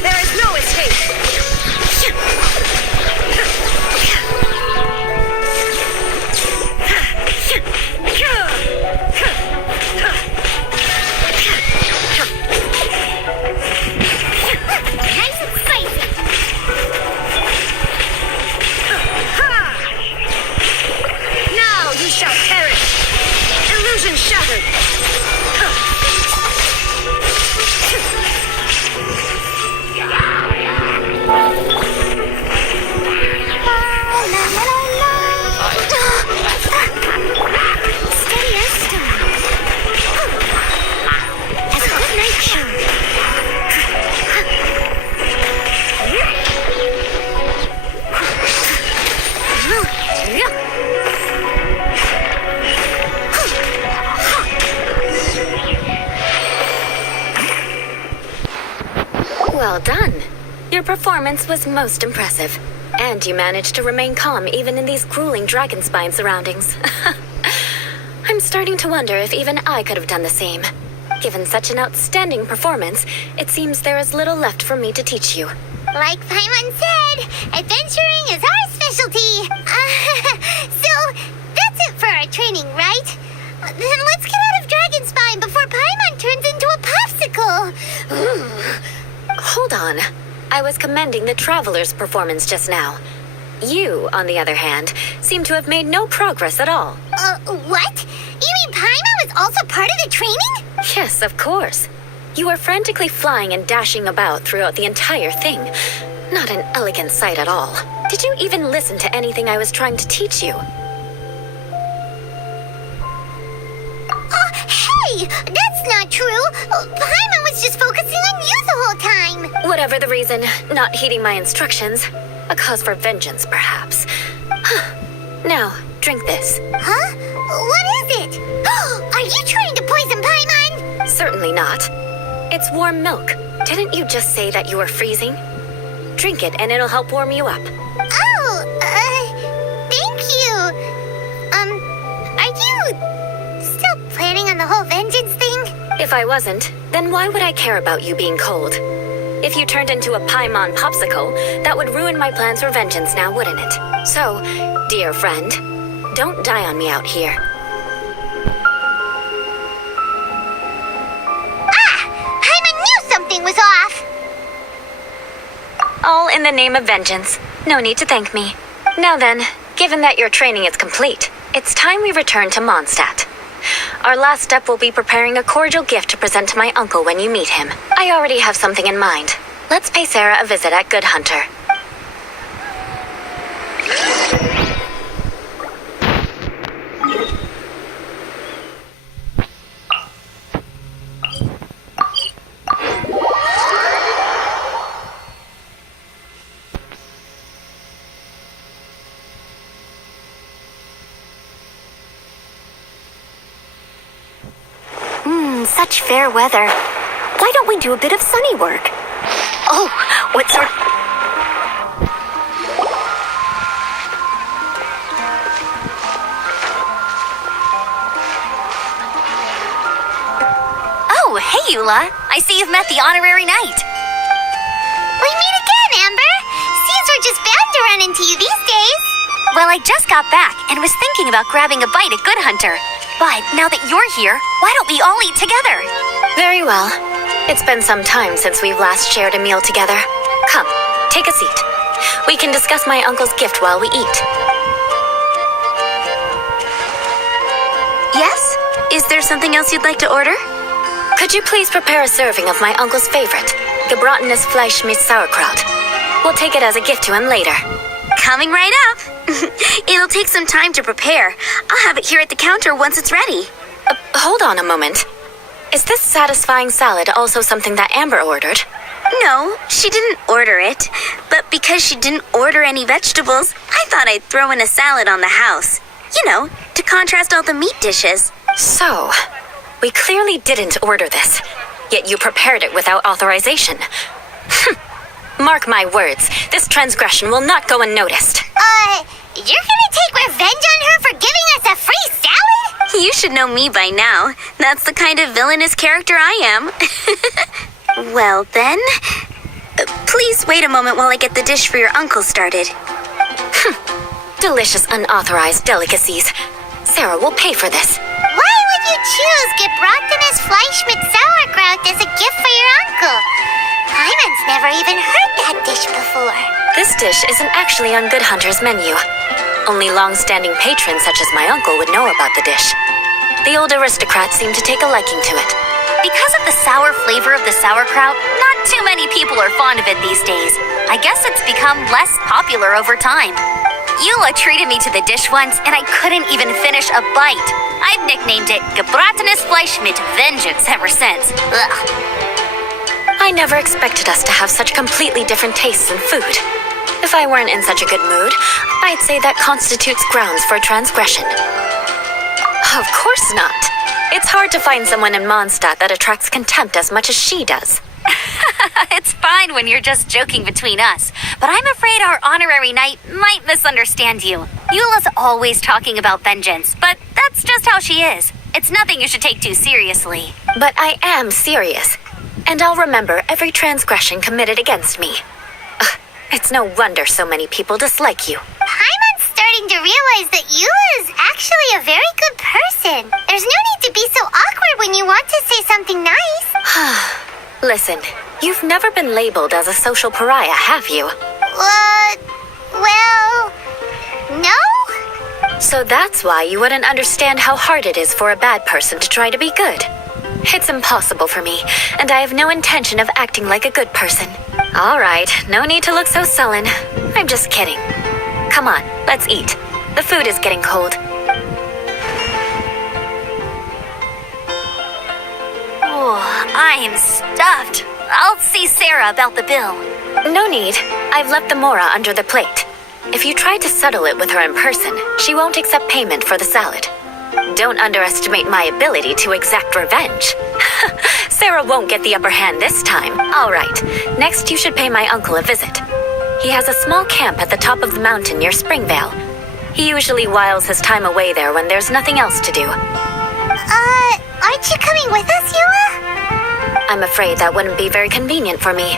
There is no escape! Nice and spicy. Now you shall perish! Illusion shattered! Steady as stone. As a good night show. Well done. Your performance was most impressive. And you managed to remain calm even in these grueling dragon spine surroundings. I'm starting to wonder if even I could have done the same. Given such an outstanding performance, it seems there is little left for me to teach you. Like Paimon said, adventuring is our specialty. So, that's it for our training, right? Then let's get out of Dragon Spine before Paimon turns into a popsicle. Hold on. I was commending the Traveler's performance just now. You, on the other hand, seem to have made no progress at all. What? You mean Paimon was also part of the training? Yes, of course. You were frantically flying and dashing about throughout the entire thing. Not an elegant sight at all. Did you even listen to anything I was trying to teach you? Hey! That's not true! Paimon was just focusing on you the whole time! Whatever the reason, not heeding my instructions. A cause for vengeance, perhaps. Now, drink this. Huh? What is it? Are you trying to poison Paimon? Certainly not. It's warm milk. Didn't you just say that you were freezing? Drink it and it'll help warm you up. Thank you. Are you still planning on the whole vengeance thing? If I wasn't, then why would I care about you being cold? If you turned into a Paimon popsicle, that would ruin my plans for vengeance now, wouldn't it? So, dear friend, don't die on me out here. Paimon knew something was off! All in the name of vengeance. No need to thank me. Now then, given that your training is complete, it's time we return to Mondstadt. Our last step will be preparing a cordial gift to present to my uncle when you meet him. I already have something in mind. Let's pay Sarah a visit at Good Hunter. Such fair weather. Why don't we do a bit of sunny work? Oh, what sort... Oh, hey, Eula. I see you've met the honorary knight. We meet again, Amber. Seems we're just bound to run into you these days. Well, I just got back and was thinking about grabbing a bite at Good Hunter. But now that you're here, why don't we all eat together? Very well. It's been some time since we've last shared a meal together. Come, take a seat. We can discuss my uncle's gift while we eat. Yes? Is there something else you'd like to order? Could you please prepare a serving of my uncle's favorite, gebratenes Fleisch mit Sauerkraut? We'll take it as a gift to him later. Coming right up. It'll take some time to prepare. I'll have it here at the counter once it's ready. Hold on a moment. Is this satisfying salad also something that Amber ordered? No, she didn't order it. But because she didn't order any vegetables, I thought I'd throw in a salad on the house. You know, to contrast all the meat dishes. So, we clearly didn't order this, yet you prepared it without authorization. Mark my words, this transgression will not go unnoticed. You're gonna take revenge on her for giving us a free salad? You should know me by now. That's the kind of villainous character I am. Well then, please wait a moment while I get the dish for your uncle started. Delicious unauthorized delicacies. Sarah will pay for this. Why would you choose gebratenes Fleisch mit Sauerkraut as a gift for your uncle? Hyman's never even heard that dish before. This dish isn't actually on Good Hunter's menu. Only long-standing patrons such as my uncle would know about the dish. The old aristocrats seem to take a liking to it. Because of the sour flavor of the sauerkraut, not too many people are fond of it these days. I guess it's become less popular over time. Eula treated me to the dish once, and I couldn't even finish a bite. I've nicknamed it gebratenes Fleisch mit Vengeance ever since. Ugh. I never expected us to have such completely different tastes in food. If I weren't in such a good mood, I'd say that constitutes grounds for transgression. Of course not. It's hard to find someone in Mondstadt that attracts contempt as much as she does. It's fine when you're just joking between us, but I'm afraid our honorary knight might misunderstand you. Eula's always talking about vengeance, but that's just how she is. It's nothing you should take too seriously. But I am serious. And I'll remember every transgression committed against me. It's no wonder so many people dislike you. Hyman's starting to realize that Eula is actually a very good person. There's no need to be so awkward when you want to say something nice. Listen, you've never been labeled as a social pariah, have you? Well, no? So that's why you wouldn't understand how hard it is for a bad person to try to be good. It's impossible for me, and I have no intention of acting like a good person. All right, no need to look so sullen. I'm just kidding. Come on, let's eat. The food is getting cold. Oh, I am stuffed. I'll see Sarah about the bill. No need. I've left the mora under the plate. If you try to settle it with her in person, she won't accept payment for the salad. Don't underestimate my ability to exact revenge. Sarah won't get the upper hand this time. All right, next you should pay my uncle a visit. He has a small camp at the top of the mountain near Springvale. He usually whiles his time away there when there's nothing else to do. Aren't you coming with us, Eula? I'm afraid that wouldn't be very convenient for me.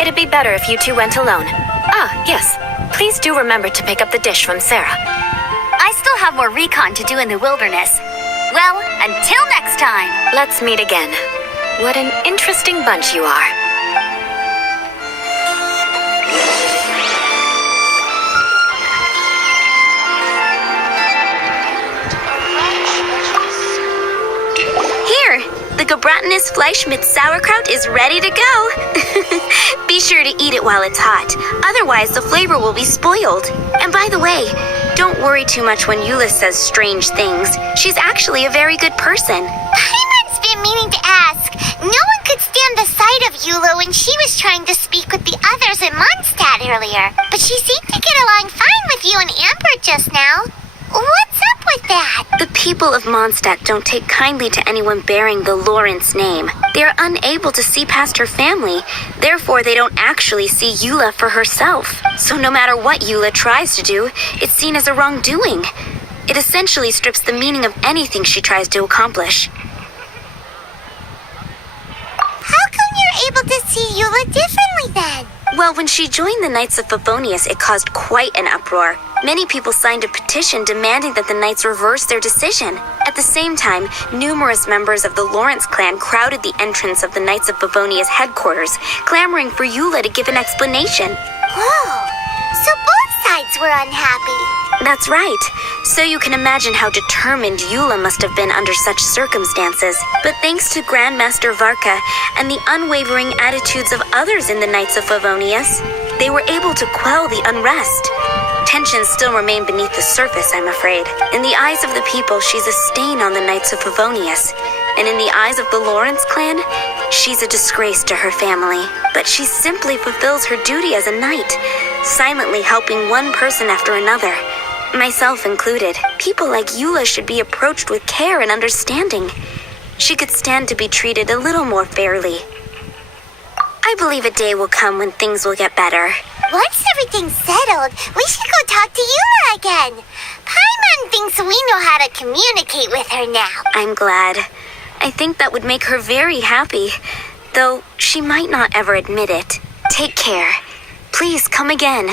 It'd be better if you two went alone. Ah, yes. Please do remember to pick up the dish from Sarah. I still have more recon to do in the wilderness. Well, until next time. Let's meet again. What an interesting bunch you are. Fleischmilch sauerkraut is ready to go. Be sure to eat it while it's hot. Otherwise, the flavor will be spoiled. And by the way, don't worry too much when Eula says strange things. She's actually a very good person. Paimon's been meaning to ask. No one could stand the sight of Eula when she was trying to speak with the others in Mondstadt earlier. But she seemed to get along fine with you and Amber just now. What's up with that? The people of Mondstadt don't take kindly to anyone bearing the Lawrence name. They are unable to see past her family. Therefore, they don't actually see Eula for herself. So no matter what Eula tries to do, it's seen as a wrongdoing. It essentially strips the meaning of anything she tries to accomplish. How come you're able to see Eula differently then? Well, when she joined the Knights of Favonius, it caused quite an uproar. Many people signed a petition demanding that the Knights reverse their decision. At the same time, numerous members of the Lawrence clan crowded the entrance of the Knights of Favonius headquarters, clamoring for Eula to give an explanation. Whoa! So both sides were unhappy. That's right. So you can imagine how determined Eula must have been under such circumstances. But thanks to Grandmaster Varka and the unwavering attitudes of others in the Knights of Favonius, they were able to quell the unrest. Tensions still remain beneath the surface, I'm afraid. In the eyes of the people, she's a stain on the Knights of Favonius. And in the eyes of the Lawrence clan, she's a disgrace to her family. But she simply fulfills her duty as a knight, silently helping one person after another, myself included. People like Eula should be approached with care and understanding. She could stand to be treated a little more fairly. I believe a day will come when things will get better. Once everything's settled, we should go talk to Eula again. Paimon thinks we know how to communicate with her now. I'm glad. I think that would make her very happy, though she might not ever admit it. Take care. Please come again.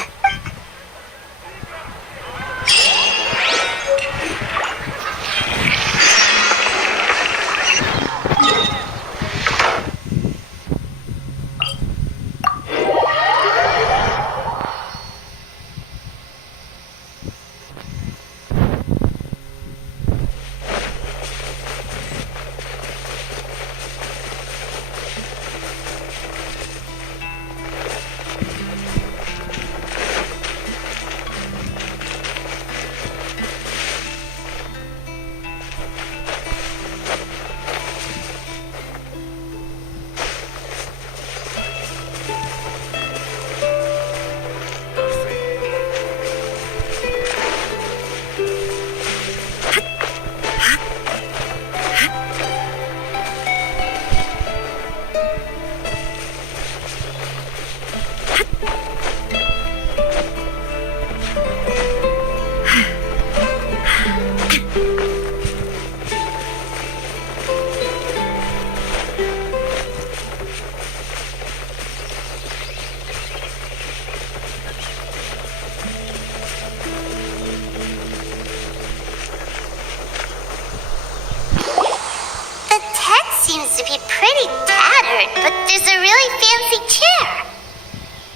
Seems to be pretty tattered, but there's a really fancy chair.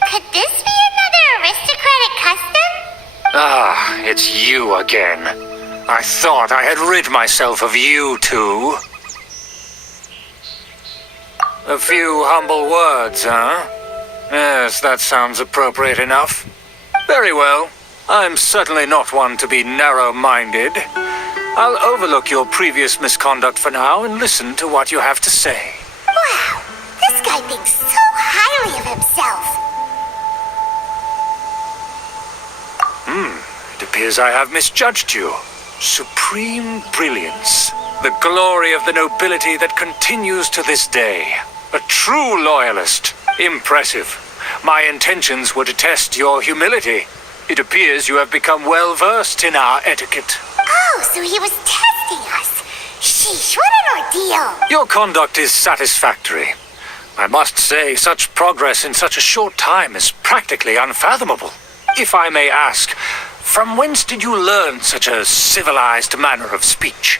Could this be another aristocratic custom? Ah, it's you again. I thought I had rid myself of you two. A few humble words, huh? Yes, that sounds appropriate enough. Very well. I'm certainly not one to be narrow-minded. I'll overlook your previous misconduct for now and listen to what you have to say. Wow, this guy thinks so highly of himself. It appears I have misjudged you. Supreme brilliance. The glory of the nobility that continues to this day. A true loyalist. Impressive. My intentions were to test your humility. It appears you have become well-versed in our etiquette. Oh, so he was testing us. Sheesh, what an ordeal. Your conduct is satisfactory. I must say, such progress in such a short time is practically unfathomable. If I may ask, from whence did you learn such a civilized manner of speech?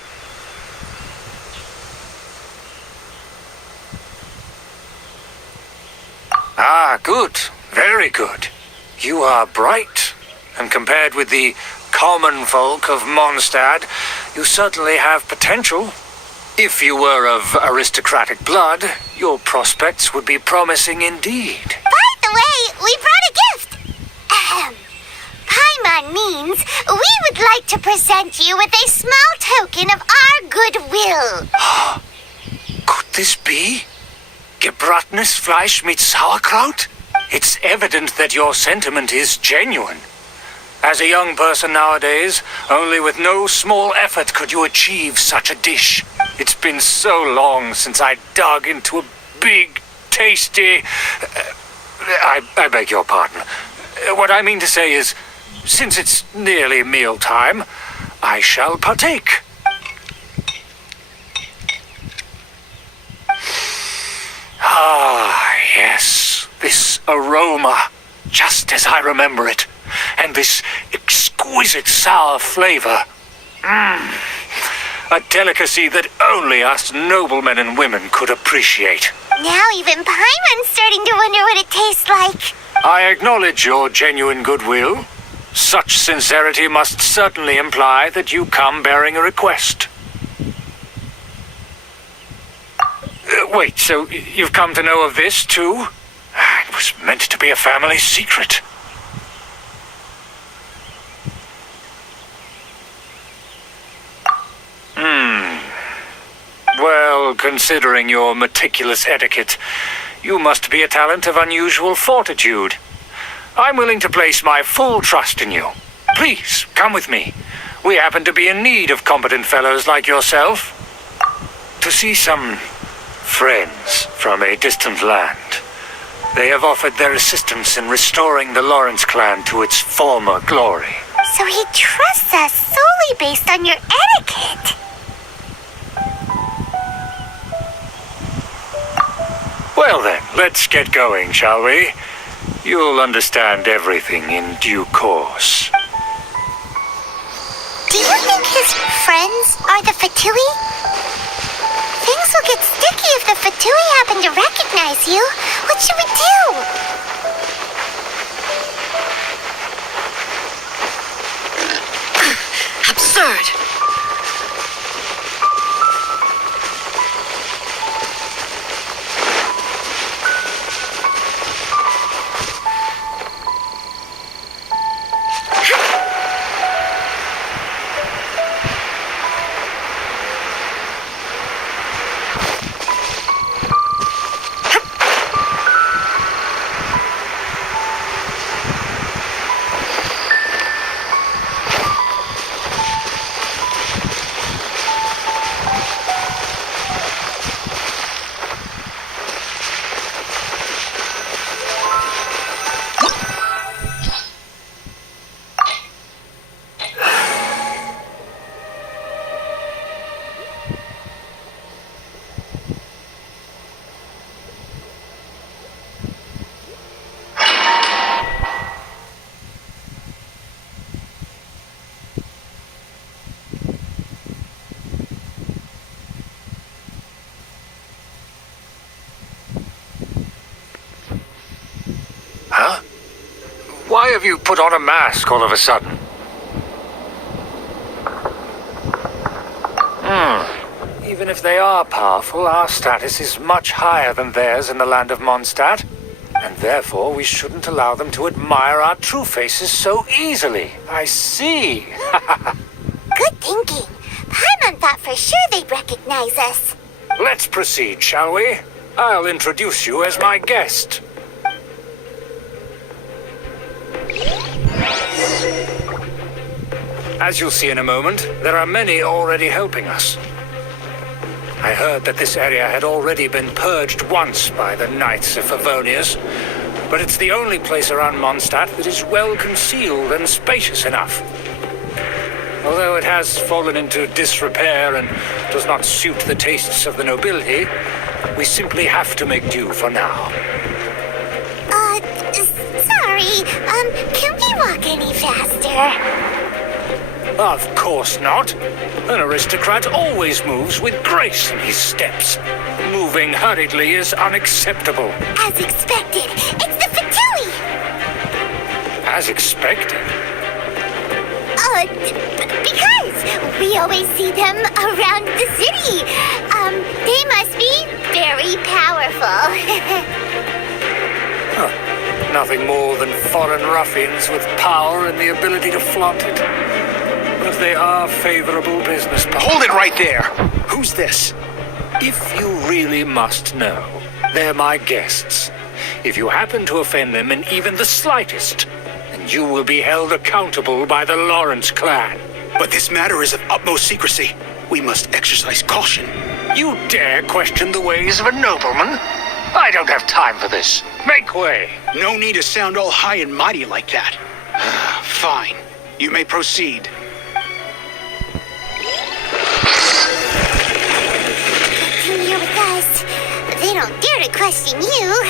Ah, good. Very good. You are bright, and compared with the common folk of Mondstadt, you certainly have potential. If you were of aristocratic blood, your prospects would be promising indeed. By the way, we brought a gift. Ahem. Paimon means we would like to present you with a small token of our goodwill. Could this be? Gebratenes Fleisch mit Sauerkraut? It's evident that your sentiment is genuine. As a young person nowadays, only with no small effort could you achieve such a dish. It's been so long since I dug into a big, tasty... I beg your pardon. What I mean to say is, since it's nearly mealtime, I shall partake. Ah, yes, this aroma, just as I remember it, and this exquisite sour flavor. A delicacy that only us noblemen and women could appreciate. Now even Paimon's starting to wonder what it tastes like. I acknowledge your genuine goodwill. Such sincerity must certainly imply that you come bearing a request. Wait, so you've come to know of this, too? It was meant to be a family secret. Well, considering your meticulous etiquette, you must be a talent of unusual fortitude. I'm willing to place my full trust in you. Please, come with me. We happen to be in need of competent fellows like yourself. To see some friends from a distant land. They have offered their assistance in restoring the Lawrence clan to its former glory. So he trusts us solely based on your etiquette. Well then, let's get going, shall we? You'll understand everything in due course. Do you think his friends are the Fatui? Things will get sticky if the Fatui happen to recognize you. What should we do? Absurd! Huh? Why have you put on a mask all of a sudden? Even if they are powerful, our status is much higher than theirs in the land of Mondstadt. And therefore, we shouldn't allow them to admire our true faces so easily. I see. Good thinking. Paimon thought for sure they'd recognize us. Let's proceed, shall we? I'll introduce you as my guest. As you'll see in a moment, there are many already helping us. I heard that this area had already been purged once by the Knights of Favonius, but it's the only place around Mondstadt that is well concealed and spacious enough. Although it has fallen into disrepair and does not suit the tastes of the nobility, we simply have to make do for now. Sorry, can we walk any faster? Of course not. An aristocrat always moves with grace in his steps. Moving hurriedly is unacceptable. As expected, it's the Fatui! As expected? Because we always see them around the city. They must be very powerful. Nothing more than foreign ruffians with power and the ability to flaunt it. But they are favorable business partners. Hold it right there! Who's this? If you really must know, they're my guests. If you happen to offend them in even the slightest, then you will be held accountable by the Lawrence clan. But this matter is of utmost secrecy. We must exercise caution. You dare question the ways of a nobleman? I don't have time for this. Make way. No need to sound all high and mighty like that. Fine. You may proceed. Come here with us. They don't dare to question you.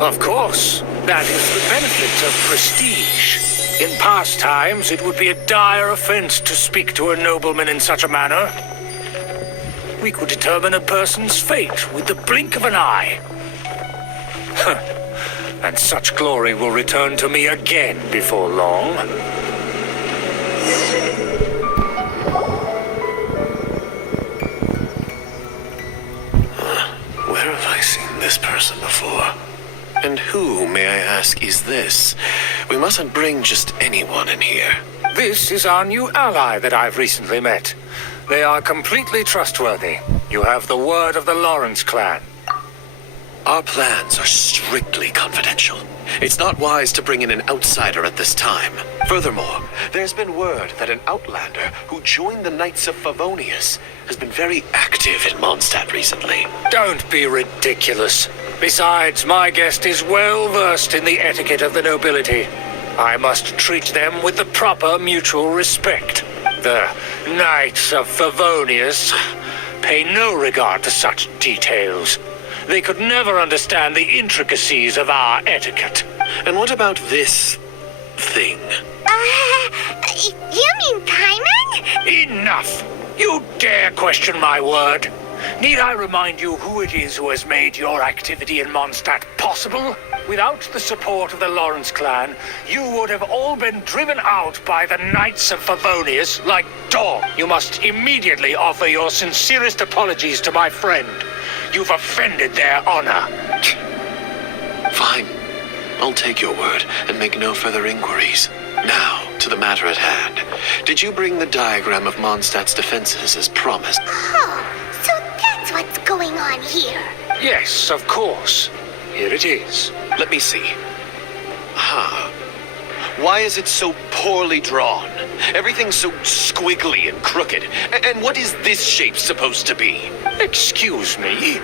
Of course. That is the benefit of prestige. In past times, it would be a dire offense to speak to a nobleman in such a manner. We could determine a person's fate with the blink of an eye. And such glory will return to me again before long. Where have I seen this person before? And who, may I ask, is this? We mustn't bring just anyone in here. This is our new ally that I've recently met. They are completely trustworthy. You have the word of the Lawrence clan. Our plans are strictly confidential. It's not wise to bring in an outsider at this time. Furthermore, there's been word that an outlander who joined the Knights of Favonius has been very active in Mondstadt recently. Don't be ridiculous. Besides, my guest is well versed in the etiquette of the nobility. I must treat them with the proper mutual respect. The Knights of Favonius pay no regard to such details. They could never understand the intricacies of our etiquette. And what about this thing? You mean Paimon? Enough! You dare question my word? Need I remind you who it is who has made your activity in Mondstadt possible? Without the support of the Lawrence clan, you would have all been driven out by the Knights of Favonius like dogs. You must immediately offer your sincerest apologies to my friend. You've offended their honor. Fine. I'll take your word and make no further inquiries. Now, to the matter at hand. Did you bring the diagram of Mondstadt's defenses as promised? Oh, so that's what's going on here. Yes, of course. Here it is. Let me see. Why is it so poorly drawn? Everything's so squiggly and crooked. And what is this shape supposed to be? Excuse me.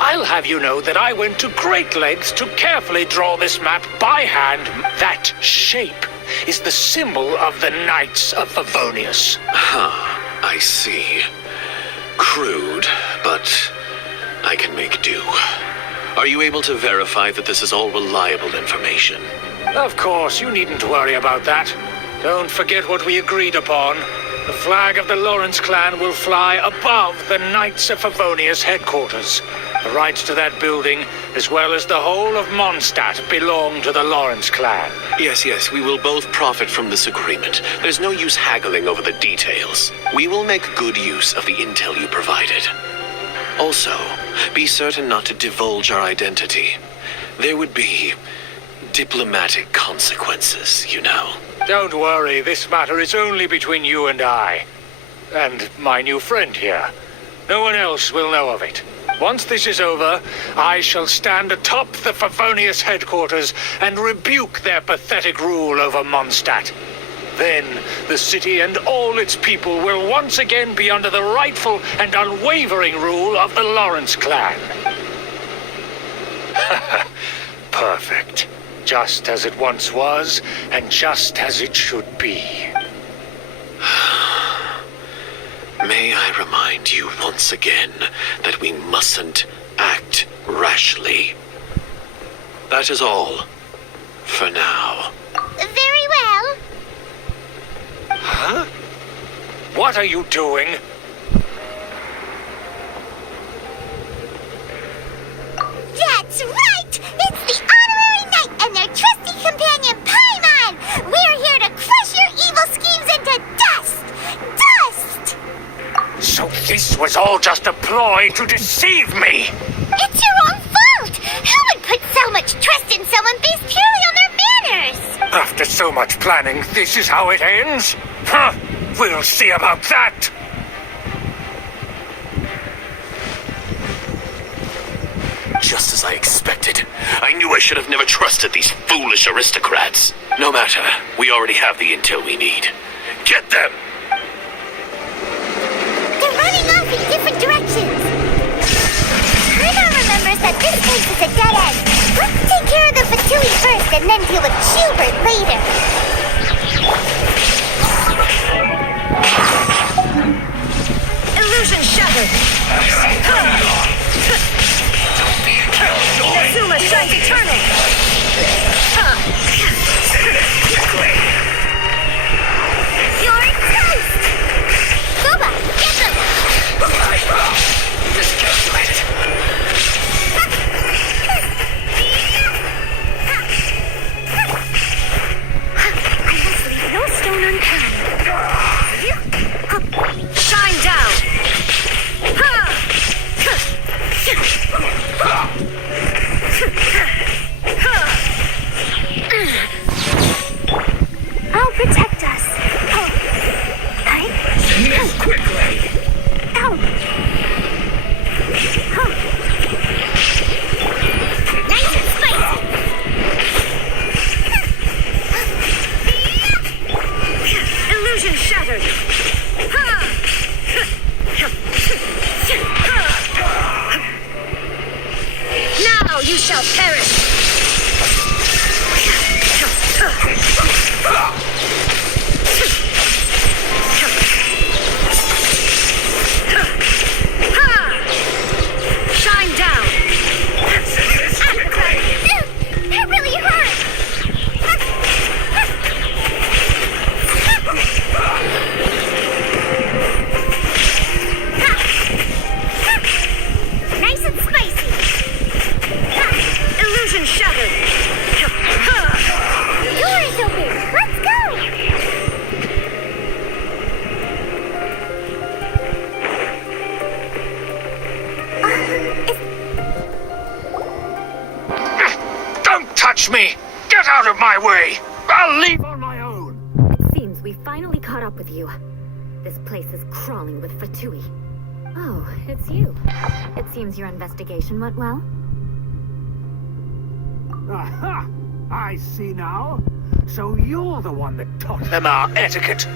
I'll have you know that I went to great lengths to carefully draw this map by hand. That shape is the symbol of the Knights of Favonius. I see. Crude, but I can make do. Are you able to verify that this is all reliable information? Of course, you needn't worry about that. Don't forget what we agreed upon. The flag of the Lawrence clan will fly above the Knights of Favonius headquarters. The rights to that building, as well as the whole of Mondstadt, belong to the Lawrence clan. Yes, we will both profit from this agreement. There's no use haggling over the details. We will make good use of the intel you provided. Also, be certain not to divulge our identity. There would be diplomatic consequences, you know. Don't worry, this matter is only between you and I. And my new friend here. No one else will know of it. Once this is over, I shall stand atop the Favonius headquarters and rebuke their pathetic rule over Mondstadt. Then, the city and all its people will once again be under the rightful and unwavering rule of the Lawrence clan. Perfect. Just as it once was, and just as it should be. May I remind you once again that we mustn't act rashly. That is all. For now. Very well. Huh? What are you doing? That's right! It's the honorary knight and their trusty companion, Paimon! We're here to crush your just a ploy to deceive me. It's your own fault! Who would put so much trust in someone based purely on their manners? After so much planning, this is how it ends? Huh, we'll see about that. Just as I expected. I knew I should have never trusted these foolish aristocrats. No matter, we already have the intel we need. Get them! They're running off in different directions. Paimon remembers that this place is a dead end. Let's take care of the Fatui first and then deal with Schubert later. Illusion shattered. Zuma shines eternal. You're toast! Boba, get them! Miscalculated. I must leave no stone unturned. Shine down. I'll protect us. Oh. Hey. Move quickly. Ow. Oh. Nice and spicy! Illusion shattered. Now you shall perish. Shine down. That really hurt! Nice and spicy! Illusion shattered. Door is open! Let's go! Don't touch me! Get out of my way! I'll leave on my own! It seems we finally caught up with you. This place is crawling with Fatui. Oh, it's you. It seems your investigation went well. Aha! I see now. So you're the one that taught them our etiquette.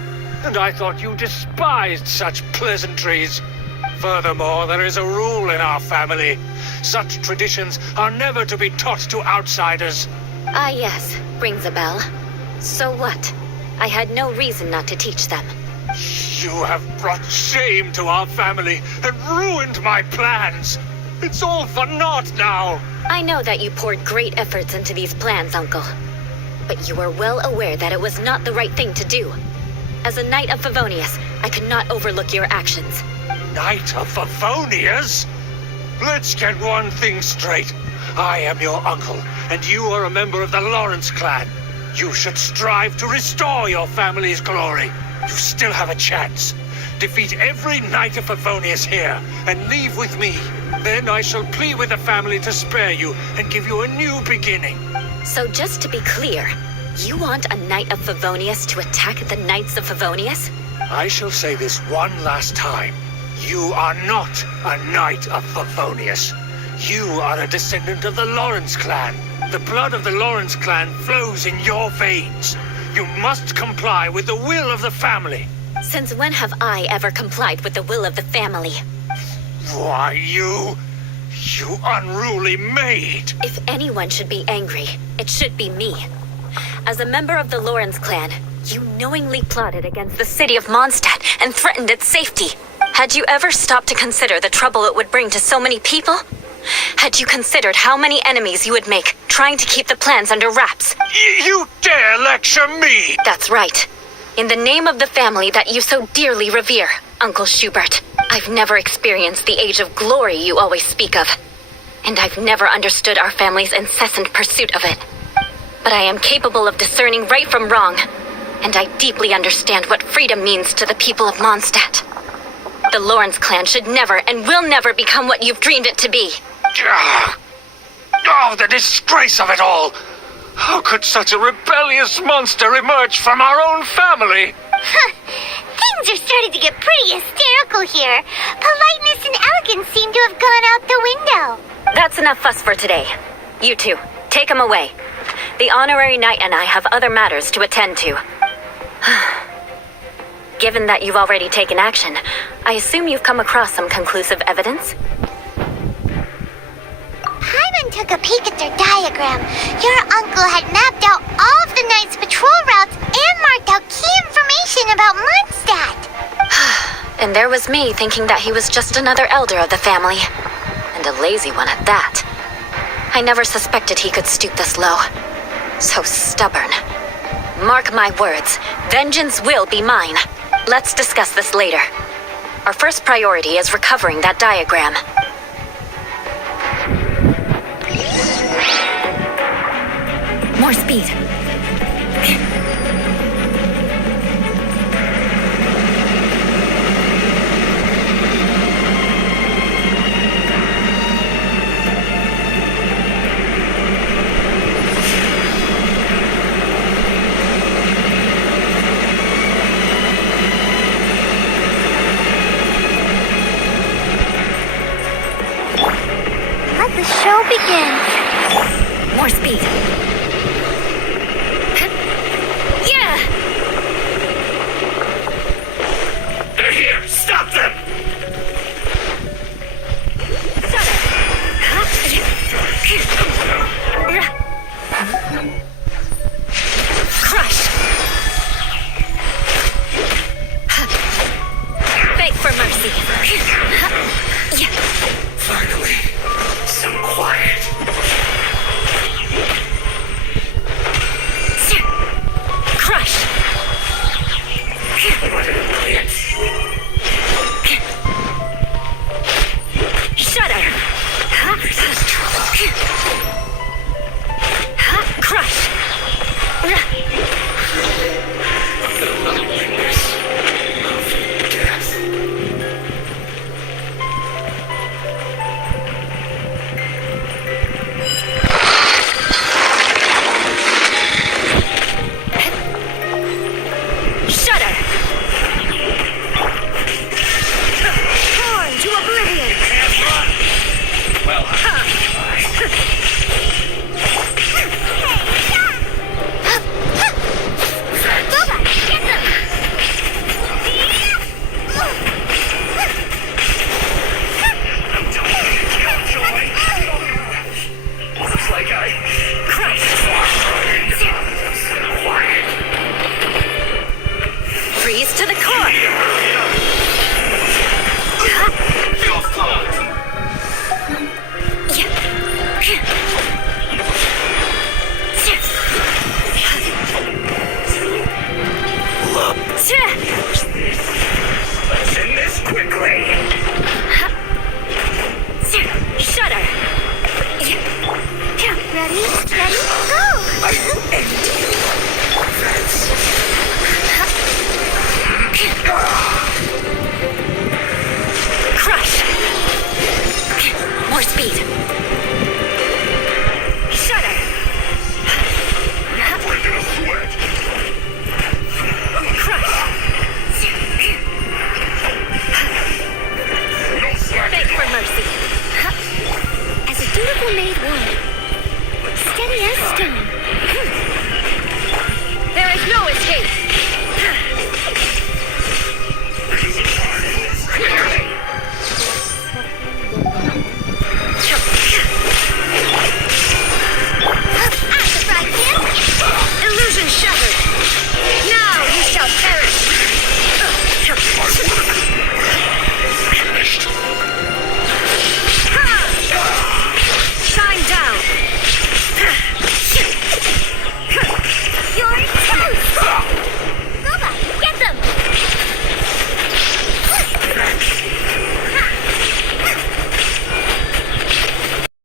And I thought you despised such pleasantries. Furthermore, there is a rule in our family. Such traditions are never to be taught to outsiders. Ah, yes, rings a bell. So what? I had no reason not to teach them. You have brought shame to our family and ruined my plans. It's all for naught now. I know that you poured great efforts into these plans, Uncle. But you are well aware that it was not the right thing to do. As a Knight of Favonius, I could not overlook your actions. Knight of Favonius? Let's get one thing straight. I am your uncle, and you are a member of the Lawrence clan. You should strive to restore your family's glory. You still have a chance. Defeat every Knight of Favonius here, and leave with me. Then I shall plead with the family to spare you and give you a new beginning. So just to be clear, you want a Knight of Favonius to attack the Knights of Favonius? I shall say this one last time. You are not a Knight of Favonius. You are a descendant of the Lawrence clan. The blood of the Lawrence clan flows in your veins. You must comply with the will of the family. Since when have I ever complied with the will of the family? Why, you unruly maid! If anyone should be angry, it should be me. As a member of the Lawrence clan, you knowingly plotted against the city of Mondstadt and threatened its safety. Had you ever stopped to consider the trouble it would bring to so many people? Had you considered how many enemies you would make trying to keep the plans under wraps? You dare lecture me! That's right. In the name of the family that you so dearly revere, Uncle Schubert, I've never experienced the age of glory you always speak of. And I've never understood our family's incessant pursuit of it. But I am capable of discerning right from wrong, and I deeply understand what freedom means to the people of Mondstadt. The Lawrence clan should never and will never become what you've dreamed it to be. Oh, the disgrace of it all! How could such a rebellious monster emerge from our own family? Things are starting to get pretty hysterical here. Politeness and elegance seem to have gone out the window. That's enough fuss for today. You two, take him away. The honorary knight and I have other matters to attend to. Given that you've already taken action, I assume you've come across some conclusive evidence? Paimon took a peek at their diagram. Your uncle had mapped out all of the Knight's patrol routes and marked out key information about Mondstadt. And there was me thinking that he was just another elder of the family. And a lazy one at that. I never suspected he could stoop this low. So stubborn. Mark my words, vengeance will be mine. Let's discuss this later. Our first priority is recovering that diagram. More speed. Let the show begin. More speed.